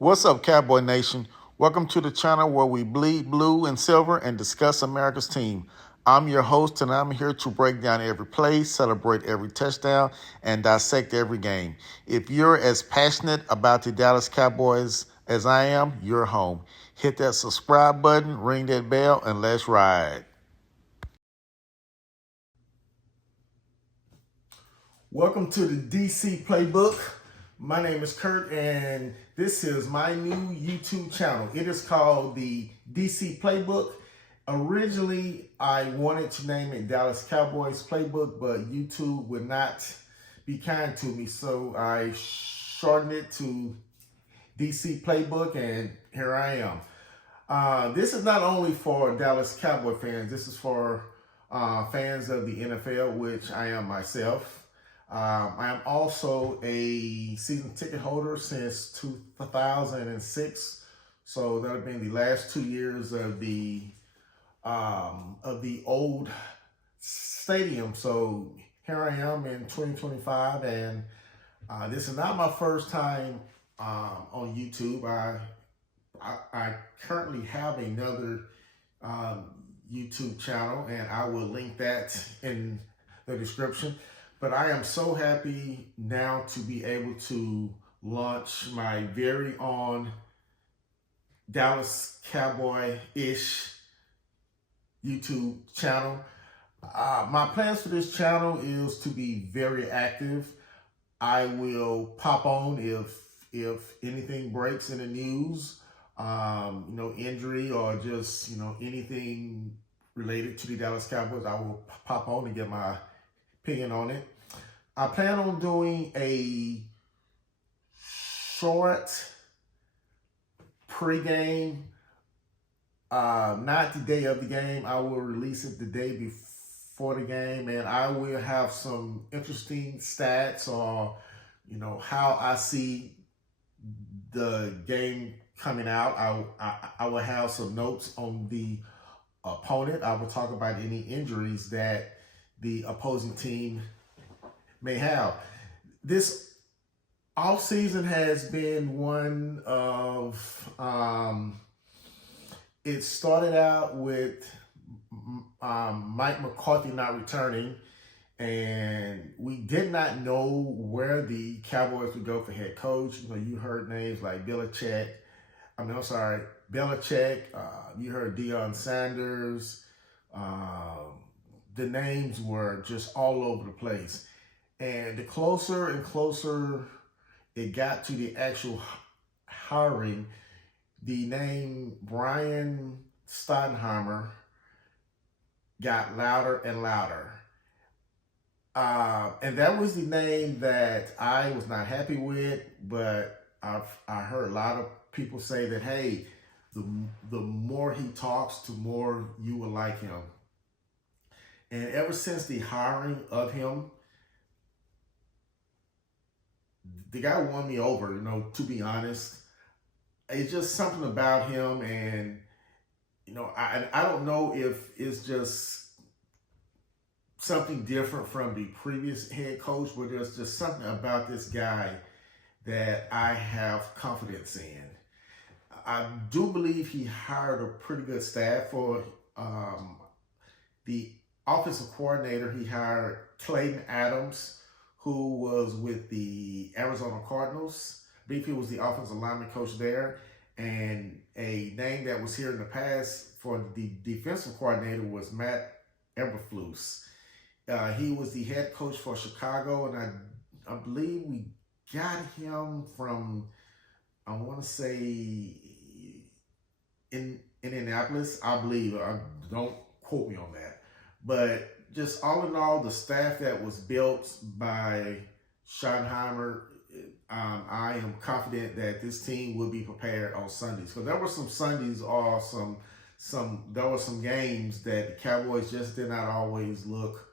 What's up, Cowboy Nation? Welcome to the channel where we bleed blue and silver and discuss America's team. I'm your host, and I'm here to break down every play, celebrate every touchdown, and dissect every game. If you're as passionate about the Dallas Cowboys as I am, you're home. Hit that subscribe button, ring that bell, and let's ride. Welcome to the DC Playbook. My name is Kurt, and this is my new YouTube channel. It is called the DC Playbook. Originally, I wanted to name it Dallas Cowboys Playbook, but YouTube would not be kind to me, so I shortened it to DC Playbook, and here I am. This is not only for Dallas Cowboy fans. This is for fans of the NFL, which I am myself. I am also a season ticket holder since 2006, so that have been the last 2 years of the old stadium. So here I am in 2025, and this is not my first time on YouTube. I currently have another YouTube channel, and I will link that in the description. But I am so happy now to be able to launch my very own Dallas Cowboy-ish YouTube channel. My plans for this channel is to be very active. I will pop on if anything breaks in the news, injury or just, anything related to the Dallas Cowboys. I will pop on and get my opinion on it. I plan on doing a short pregame, not the day of the game. I will release it the day before the game, and I will have some interesting stats or, how I see the game coming out. I will have some notes on the opponent. I will talk about any injuries that the opposing team may have. This offseason has been one of, it started out with Mike McCarthy not returning, and we did not know where the Cowboys would go for head coach. You heard names like Belichick. You heard Deion Sanders. The names were just all over the place. And the closer and closer it got to the actual hiring, the name Brian Steinheimer got louder and louder. And that was the name that I was not happy with, but I heard a lot of people say that, hey, the more he talks, the more you will like him. And ever since the hiring of him, the guy won me over, to be honest. It's just something about him, and, I don't know if it's just something different from the previous head coach, but there's just something about this guy that I have confidence in. I do believe he hired a pretty good staff for the offensive coordinator. He hired Clayton Adams, who was with the Arizona Cardinals. I believe he was the offensive lineman coach there. And a name that was here in the past for the defensive coordinator was Matt Eberflus. He was the head coach for Chicago, and I believe we got him from, I want to say, in Indianapolis, I believe. Don't quote me on that. But just all in all, the staff that was built by Schottenheimer, I am confident that this team will be prepared on Sundays. Because there were some Sundays or there were some games that the Cowboys just did not always look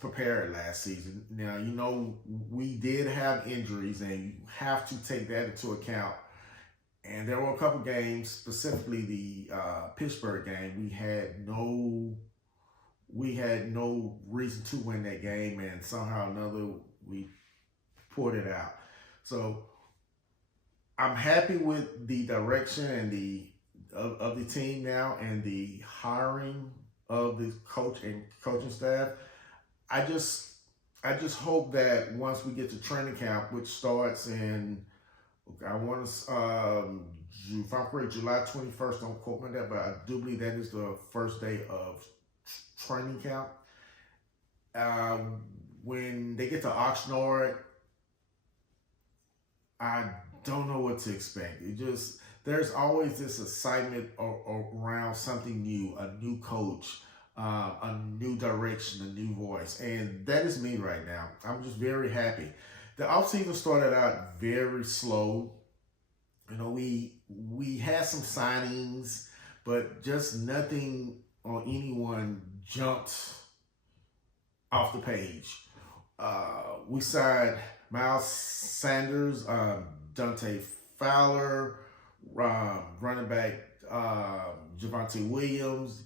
prepared last season. Now, we did have injuries, and you have to take that into account. And there were a couple games, specifically the Pittsburgh game, we had no reason to win that game, and somehow or another we pulled it out. So I'm happy with the direction and of the team now and the hiring of the coach and coaching staff. I just I just hope that once we get to training camp, which starts in I want to if I'm correct, July 21st. Don't quote me on that, but I do believe that is the first day of training camp. Um, when they get to Oxnard, I don't know what to expect. It just there's always this excitement around something new, a new coach, a new direction, a new voice, and that is me right now. I'm just very happy. The offseason started out very slow. You know, we had some signings, but just nothing on anyone jumped off the page. We signed Miles Sanders, Dante Fowler, running back Javonte Williams,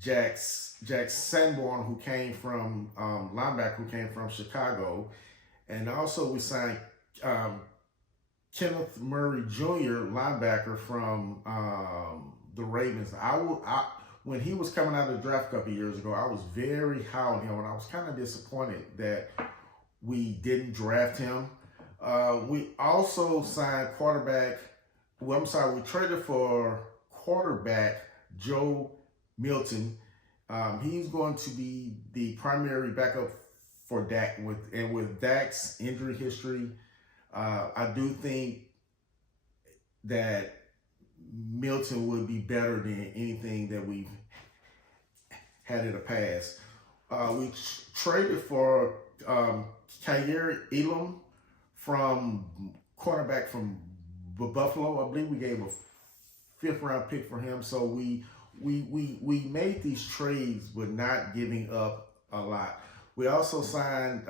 Jack Sanborn, who came from linebacker, who came from Chicago, and also we signed Kenneth Murray Jr., linebacker from the Ravens. When he was coming out of the draft a couple of years ago, I was very high on him, and I was kind of disappointed that we didn't draft him. We also signed quarterback. Well, I'm sorry, we traded for quarterback Joe Milton. He's going to be the primary backup for Dak. With Dak's injury history, I do think that Milton would be better than anything that we've had in the past. We traded for Kyer Elam from cornerback from Buffalo. I believe we gave a fifth-round pick for him. So we made these trades, but not giving up a lot. We also signed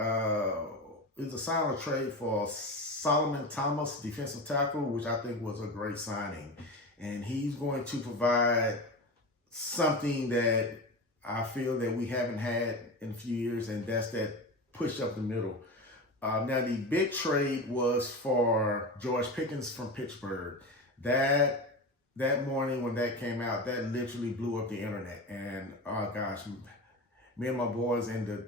it was a sign of trade for Solomon Thomas, defensive tackle, which I think was a great signing. And he's going to provide something that I feel that we haven't had in a few years, and that's that push up the middle. Now, the big trade was for George Pickens from Pittsburgh. That morning when that came out, that literally blew up the internet. And, oh gosh, me and my boys in the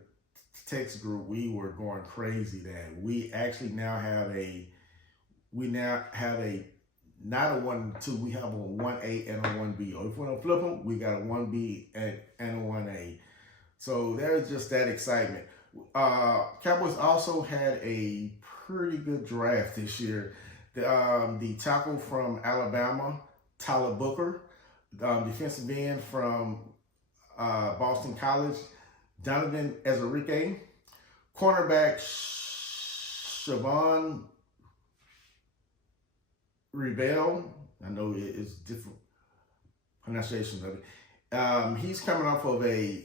text group, we were going crazy then. We actually now have not a 1-2, we have a 1A and a 1B. Or if we don't flip them, we got a 1B and a 1A. So there's just that excitement. Cowboys also had a pretty good draft this year. The tackle from Alabama, Tyler Booker, defensive end from Boston College, Donovan Ezerique, cornerback Siobhan Rebel. I know it's different pronunciations of it. He's coming off of a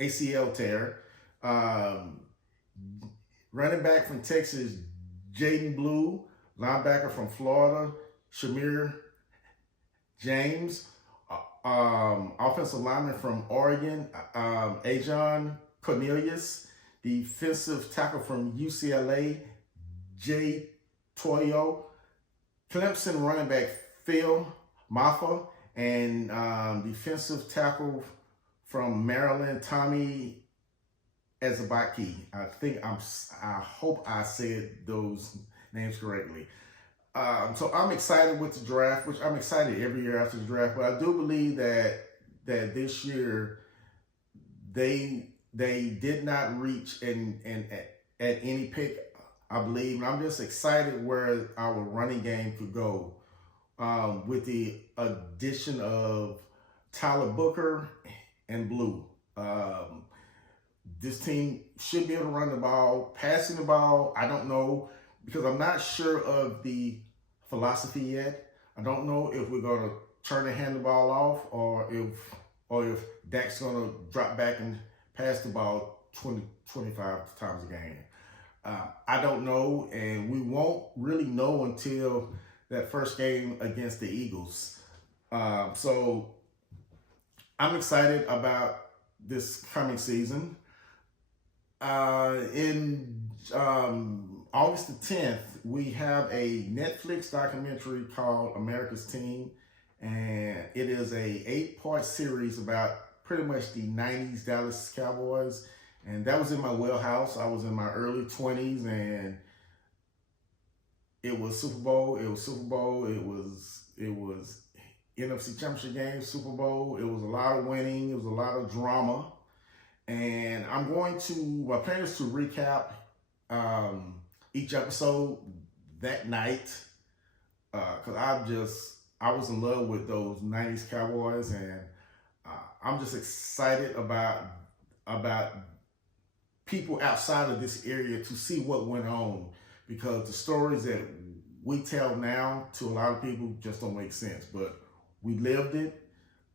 ACL tear. Running back from Texas, Jaden Blue. Linebacker from Florida, Shamir James. Offensive lineman from Oregon, Ajon Cornelius. Defensive tackle from UCLA, Jay Toyo. Clemson running back Phil Maffa. And defensive tackle from Maryland, Tommy Ezabaki. I hope I said those names correctly. So I'm excited with the draft, which I'm excited every year after the draft. But I do believe that this year they did not reach at any pick, I believe. And I'm just excited where our running game could go with the addition of Tyler Booker and Blue. This team should be able to run the ball, passing the ball. I don't know, because I'm not sure of the philosophy yet. I don't know if we're going to turn and hand the ball off, or if Dak's going to drop back and pass the ball 25 times a game. I don't know, and we won't really know until that first game against the Eagles. So I'm excited about this coming season. August the 10th, we have a Netflix documentary called America's Team. And it is a 8-part series about pretty much the 90s Dallas Cowboys. And that was in my wheelhouse. I was in my early 20s, and it was Super Bowl. It was Super Bowl. It was NFC Championship game, Super Bowl. It was a lot of winning. It was a lot of drama. And my plan is to recap each episode that night, because I was in love with those 90s Cowboys, and I'm just excited about people outside of this area to see what went on, because the stories that we tell now to a lot of people just don't make sense, but we lived it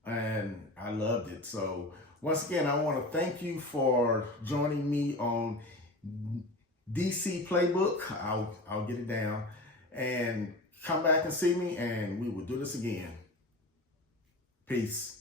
and I loved it. So once again, I want to thank you for joining me on DC Playbook. I'll get it down, and come back and see me, and we will do this again. Peace.